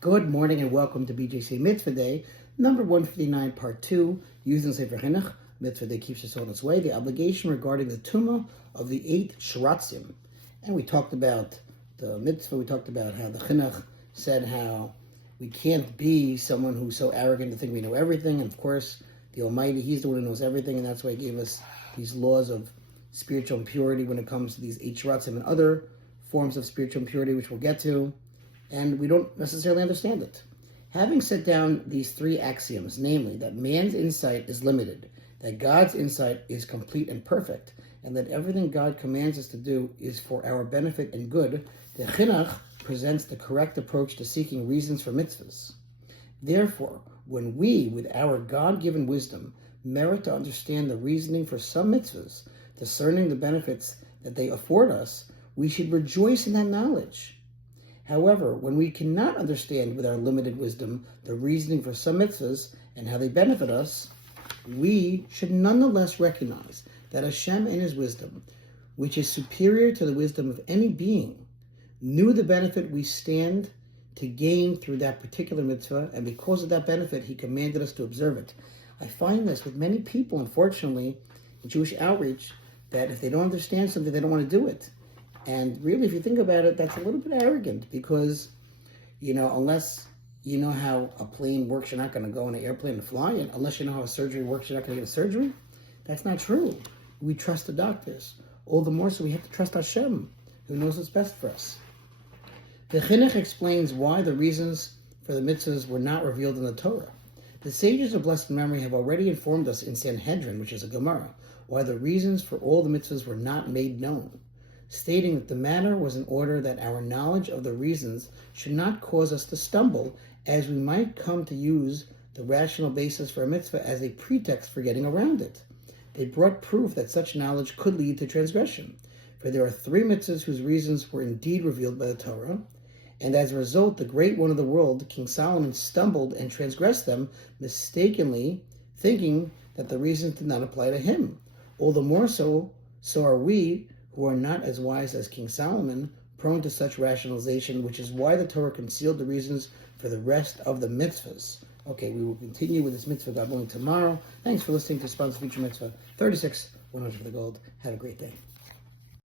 Good morning and welcome to BJC Mitzvah Day, number 159, part 2, using Sefer Hachinuch. Mitzvah Day keeps us on its way. The obligation regarding the Tumah of the 8 sheratzim. And we talked about the mitzvah, we talked about how the Chinuch said how we can't be someone who's so arrogant to think we know everything. And of course, the Almighty, He's the one who knows everything, and that's why He gave us these laws of spiritual impurity when it comes to these 8 sheratzim and other forms of spiritual impurity, which we'll get to. And we don't necessarily understand it. Having set down these 3 axioms, namely that man's insight is limited, that God's insight is complete and perfect, and that everything God commands us to do is for our benefit and good, the Chinuch presents the correct approach to seeking reasons for mitzvahs. Therefore, when we, with our God-given wisdom, merit to understand the reasoning for some mitzvahs, discerning the benefits that they afford us, we should rejoice in that knowledge. However, when we cannot understand with our limited wisdom the reasoning for some mitzvahs and how they benefit us, we should nonetheless recognize that Hashem in His wisdom, which is superior to the wisdom of any being, knew the benefit we stand to gain through that particular mitzvah, and because of that benefit, He commanded us to observe it. I find this with many people, unfortunately, in Jewish outreach, that if they don't understand something, they don't want to do it. And really, if you think about it, that's a little bit arrogant because, unless you know how a plane works, you're not going to go in an airplane and fly. And unless you know how a surgery works, you're not going to get a surgery. That's not true. We trust the doctors. All the more so we have to trust Hashem, who knows what's best for us. The Chinuch explains why the reasons for the mitzvahs were not revealed in the Torah. The sages of blessed memory have already informed us in Sanhedrin, which is a Gemara, why the reasons for all the mitzvahs were not made known, stating that the matter was in order that our knowledge of the reasons should not cause us to stumble, as we might come to use the rational basis for a mitzvah as a pretext for getting around it. They brought proof that such knowledge could lead to transgression, for there are 3 mitzvahs whose reasons were indeed revealed by the Torah, and as a result, the great one of the world, King Solomon, stumbled and transgressed them, mistakenly thinking that the reasons did not apply to him. All the more so are we, who are not as wise as King Solomon, prone to such rationalization, which is why the Torah concealed the reasons for the rest of the mitzvahs. Okay, we will continue with this mitzvah, God willing, tomorrow. Thanks for listening to Sponsor Future Mitzvah 36, 100 for the gold. Have a great day.